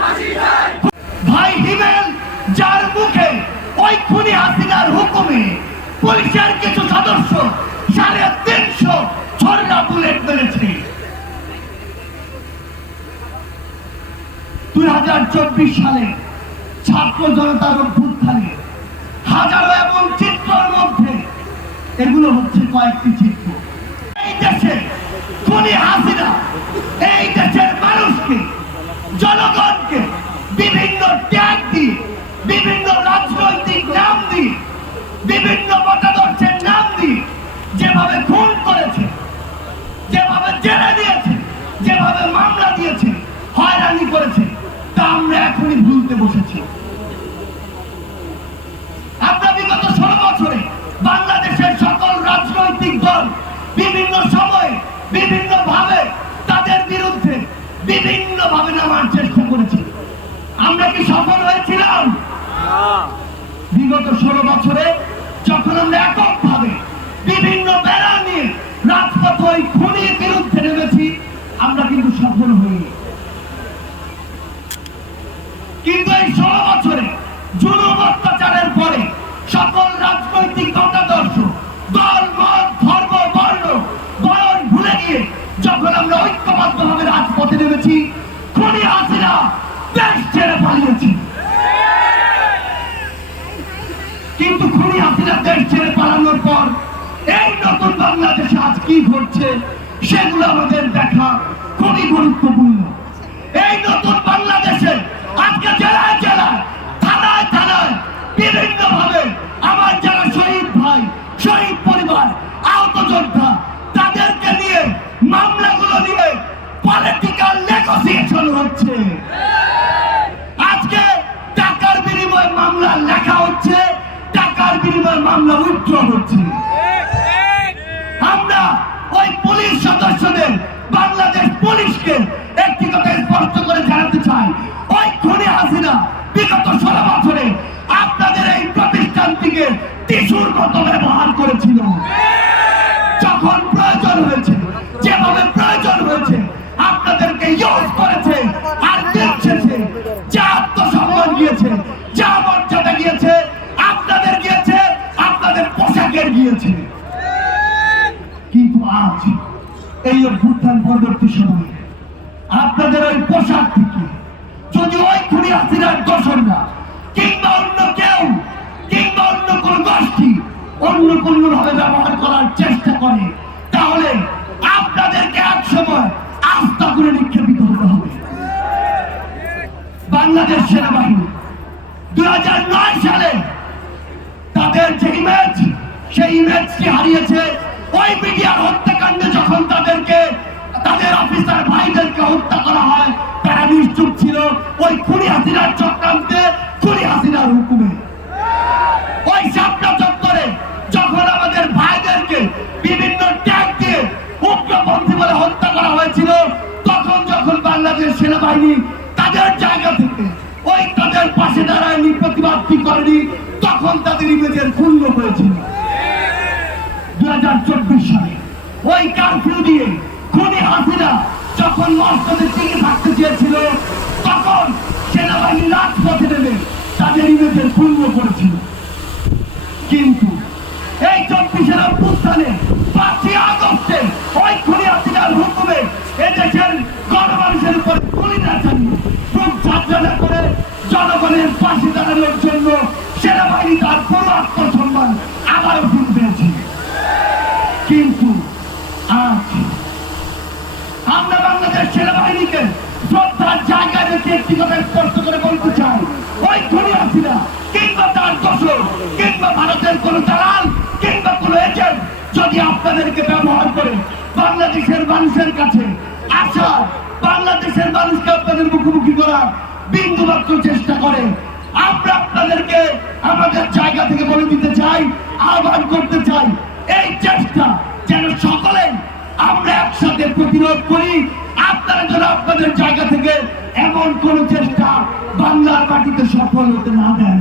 ফাঁসি ভাই হিমেল, যার মুখে ওই হাসিনার হুকুমে পুলিশের কিছু সদস্য সাড়ে তিনশো ছড়া বুলেট মেরেছে। দুই হাজার চব্বিশ সালে ছাত্র জনতার অভ্যুত্থানে হাজারো এবং চিত্রর মধ্যে এগুলো হচ্ছে কয়েকটি চিত্র। এই দেশে খুনি হাসিনা, এই দেশের মানুষকে জনগণকে বিভিন্ন ট্যাগ দিয়ে, বিভিন্ন রাজনৈতিক নাম দিয়ে, বিভিন্ন মতাদর্শের নাম দিয়ে যেভাবে খুন করেছে, যেভাবে জেলে দিয়েছে, যেভাবে মামলা দিয়েছে, হয়রানি করেছে, তা আমরা এখনই ভুলতে বসেছি আমরা বিগত ষোলো বছরে বাংলাদেশের সকল রাজনৈতিক দল বিভিন্ন সময়ে বিভিন্ন ভাবে তাদের বিরুদ্ধে বিভিন্ন ভাবে নামার চেষ্টা করেছি। আমরা কি সফল হয়েছিলাম? বিগত ষোলো বছরে যখন আমরা এককভাবে বিভিন্ন বেড়া নিয়ে রাজপথ ওই খুনির বিরুদ্ধে খুনি দেশ ছেড়ে পালিয়েছি। কিন্তু খুনি হাসিনা দেশ ছেড়ে পালানোর পর এই নতুন বাংলাদেশে আজ কি ঘটছে, সেগুলো আমাদের দেখা খুবই গুরুত্বপূর্ণ। এই নতুন হচ্ছে। আজকে টাকার বিনিময়ে মামলা লেখা হচ্ছে, টাকার বিনিময়ে মামলা উইথড্র হচ্ছে। আমরা ওই পুলিশ সদস্যদের, বাংলাদেশ পুলিশকে একটি কথা স্পষ্ট করে জানাতে চাই। ওই খুনি হাসিনা বিগত ষোলো বছরে আপনাদের এই প্রতিষ্ঠানটিকে টিসুর মতো ব্যবহার করেছিল পোশাকের গিয়েছে কিন্তু আজ এই অভ্যুত্থান পরবর্তী সময়ে আপনাদের ওই পোশাক থেকে যদি ওই খুনি হাসিনার দোষররা কিংবা অন্য কেউ, কিংবা অন্য কোন গোষ্ঠী, অন্য কোনো ভাবে ব্যবহার করার চেষ্টা করে, তাহলে আপনাদেরকে এক সময় আস্থা করে নিক্ষেপিত হতে হবে। বাংলাদেশ সেনাবাহিনী দুই হাজার নয় সালে তাদের যে ইমেজ সেই ইমেজকে হারিয়েছে ওই মিডিয়ার হত্যাকাণ্ডে যখন তাদেরকে, তাদের অফিসার ভাইদেরকে হত্যা করা হয়, তারা নিশ্চুপ ছিল ওই খুনি হাসিনার চক্রান্তে, খুনি হাসিনার হুকুমে। ওই সাপটা চত্বরে যখন আমাদের ভাইদেরকে বিভিন্ন ট্যাগ দিয়ে উগ্রপন্থী বলে হত্যা করা হয়েছিল, তখন যখন বাংলাদেশ সেনাবাহিনী তাদের জায়গা থেকে ওই তাদের পাশে দাঁড়ায়নি প্রতিবাদটি করেনি, তখন তাদের ইমেজের ক্ষুণ্ণ হয়েছিল। ওই খুনি হাসিনা যখন এদেশের গণমানুষের উপর গুলি না চালিয়ে খুব করে জনগণের পাশে দাঁড়ানোর জন্য সেনাবাহিনী তার পুরো আত্মসম্মান আবারও ফিরে পেয়েছে কিন্তু আজ আমরা বাংলাদেশ সেনাবাহিনীকে শ্রদ্ধার জায়গা রেখে একটি কথা স্পষ্ট করে বলতে চাই ওই খুনি হাসিনা কিংবা তার দোষর, কিংবা ভারতের কোন দালাল, কিংবা কোন এজেন্ট যদি আপনাদেরকে ব্যবহার করে বাংলাদেশের মানুষের কাছে আসা বাংলাদেশের মানুষকে আপনাদের মুখোমুখি করার বিন্দু মাত্র চেষ্টা করে। আমরা আপনাদেরকে আমাদের জায়গা থেকে বলে দিতে চাই, আহ্বান করতে চাই। এই চেষ্টা যেন সকলে আমরা একসাথে প্রতিরোধ করি যেন আপনাদের জায়গা থেকে এমন কোন চেষ্টা বাংলার মাটিতে সফল হতে না দেন